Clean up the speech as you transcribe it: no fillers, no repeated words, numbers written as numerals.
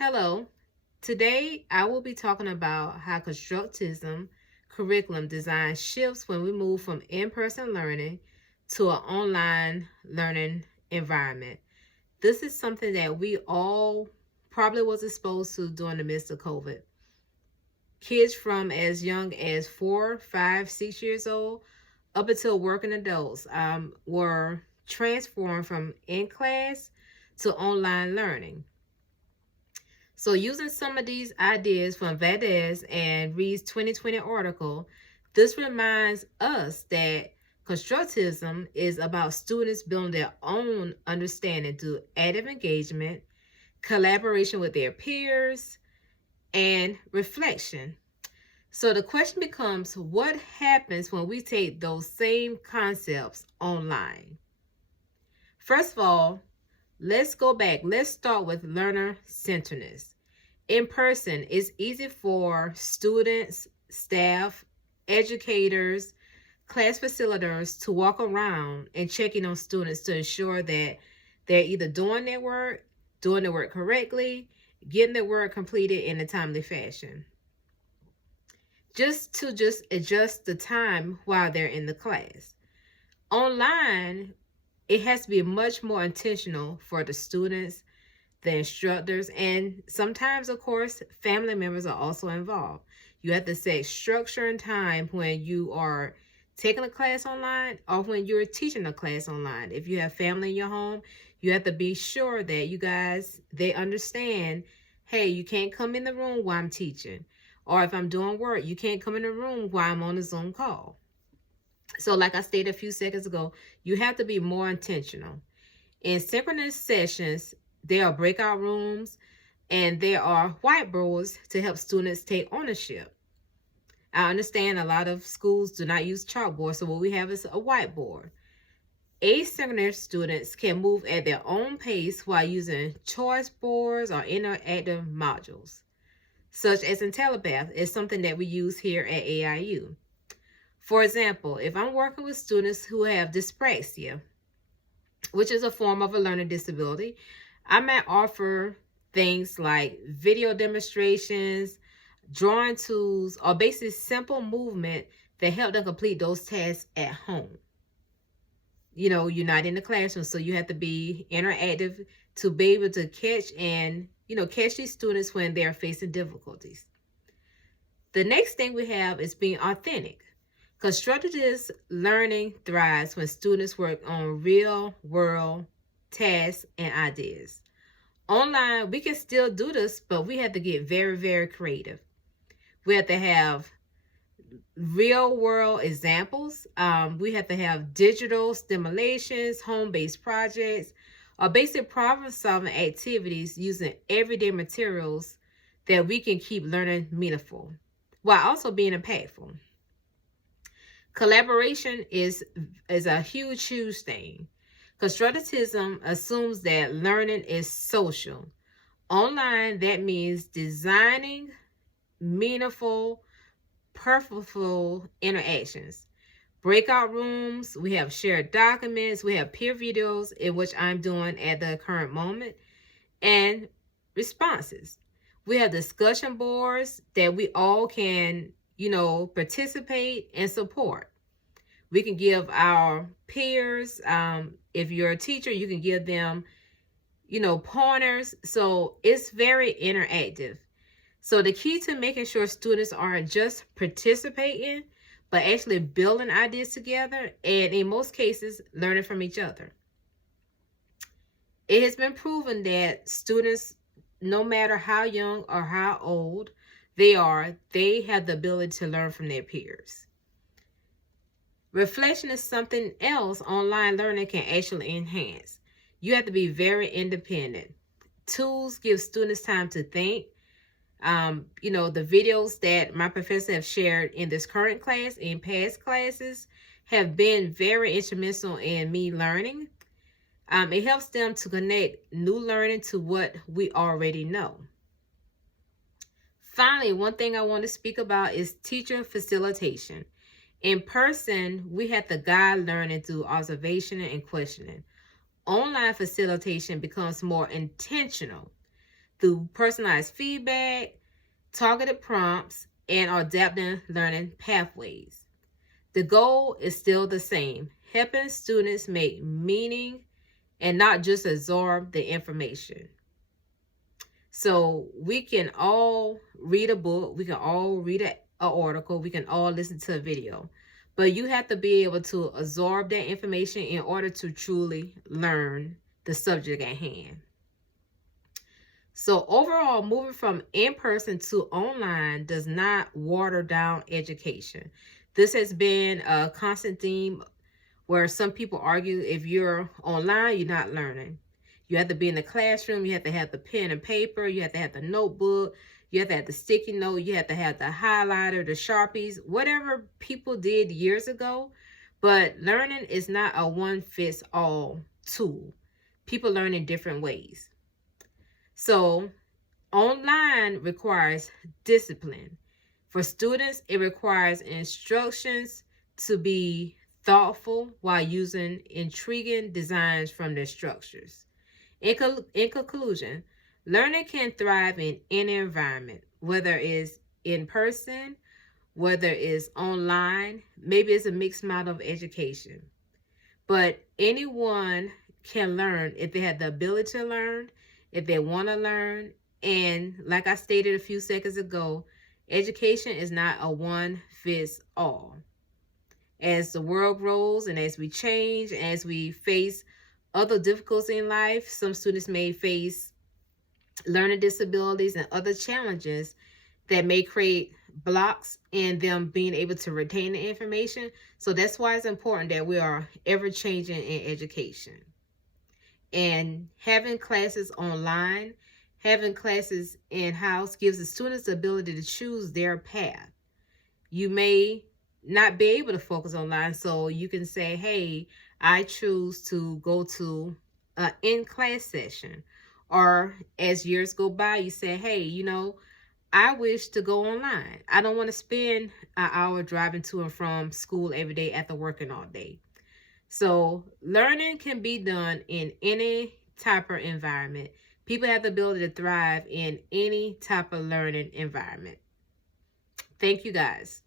Hello. Today I will be talking about how constructism curriculum design shifts when we move from in-person learning to an online learning environment. This is something that we all probably was exposed to during the midst of COVID. Kids from as young as 4, 5, 6 years old up until working adults were transformed from in-class to online learning. So using some of these ideas from Valdez and Reed's 2020 article, this reminds us that constructivism is about students building their own understanding through active engagement, collaboration with their peers, and reflection. So the question becomes, what happens when we take those same concepts online? First of all, let's go back. Let's start with learner centeredness. In person, it's easy for students, staff, educators, class facilitators to walk around and checking on students to ensure that they're either doing their work correctly, getting their work completed in a timely fashion. Just adjust the time while they're in the class. Online, it has to be much more intentional for the students, the instructors, and sometimes, of course, family members are also involved. You have to set structure and time when you are taking a class online or when you're teaching a class online. If you have family in your home, you have to be sure that they understand, hey, you can't come in the room while I'm teaching. Or if I'm doing work, you can't come in the room while I'm on a Zoom call. So like I stated a few seconds ago, you have to be more intentional. In synchronous sessions, there are breakout rooms and there are whiteboards to help students take ownership. I understand a lot of schools do not use chalkboards, so what we have is a whiteboard. Asynchronous students can move at their own pace while using choice boards or interactive modules, such as in Telepath is something that we use here at AIU. For example, if I'm working with students who have dyspraxia, which is a form of a learning disability, I might offer things like video demonstrations, drawing tools, or basically simple movement that help them complete those tasks at home. You know, you're not in the classroom, so you have to be interactive to be able to catch these students when they're facing difficulties. The next thing we have is being authentic. Constructive learning thrives when students work on real world tasks and ideas. Online, we can still do this, but we have to get very, very creative. We have to have real world examples. We have to have digital stimulations, home-based projects, or basic problem solving activities using everyday materials that we can keep learning meaningful while also being impactful. Collaboration is a huge thing. Constructivism assumes that learning is social. Online, that means designing meaningful, purposeful interactions. Breakout rooms, we have shared documents, we have peer videos, in which I'm doing at the current moment, and responses. We have discussion boards that we all can, participate and support. We can give our peers, if you're a teacher, you can give them, pointers. So it's very interactive. So the key to making sure students aren't just participating, but actually building ideas together, and in most cases, learning from each other. It has been proven that students, no matter how young or how old they have the ability to learn from their peers. Reflection is something else online learning can actually enhance. You have to be very independent. Tools give students time to think. The videos that my professor have shared in this current class, in past classes, have been very instrumental in me learning. It helps them to connect new learning to what we already know. Finally, one thing I want to speak about is teacher facilitation. In person, we have to guide learning through observation and questioning. Online facilitation becomes more intentional. through personalized feedback, targeted prompts, and adaptive learning pathways. The goal is still the same, helping students make meaning and not just absorb the information. So we can all read a book, we can all read an article, we can all listen to a video, but you have to be able to absorb that information in order to truly learn the subject at hand. So overall, moving from in-person to online does not water down education. This has been a constant theme where some people argue if you're online, you're not learning. You have to be in the classroom, you have to have the pen and paper, you have to have the notebook, you have to have the sticky note, you have to have the highlighter, the Sharpies, whatever people did years ago. But learning is not a one-fits-all tool. People learn in different ways. So online requires discipline. For students, it requires instructions to be thoughtful while using intriguing designs from their structures. In conclusion, learning can thrive in any environment, whether it's in person, whether it's online, maybe it's a mixed model of education. But anyone can learn if they have the ability to learn, if they want to learn. And like I stated a few seconds ago, education is not a one-fits-all. As the world grows and as we change, as we face other difficulties in life, some students may face learning disabilities and other challenges that may create blocks in them being able to retain the information. So that's why it's important that we are ever changing in education. And having classes online, having classes in-house gives the students the ability to choose their path. You may not be able to focus online, so you can say, hey, I choose to go to an in-class session. Or as years go by, you say, hey, I wish to go online. I don't want to spend an hour driving to and from school every day after working all day. So learning can be done in any type of environment. People have the ability to thrive in any type of learning environment. Thank you guys.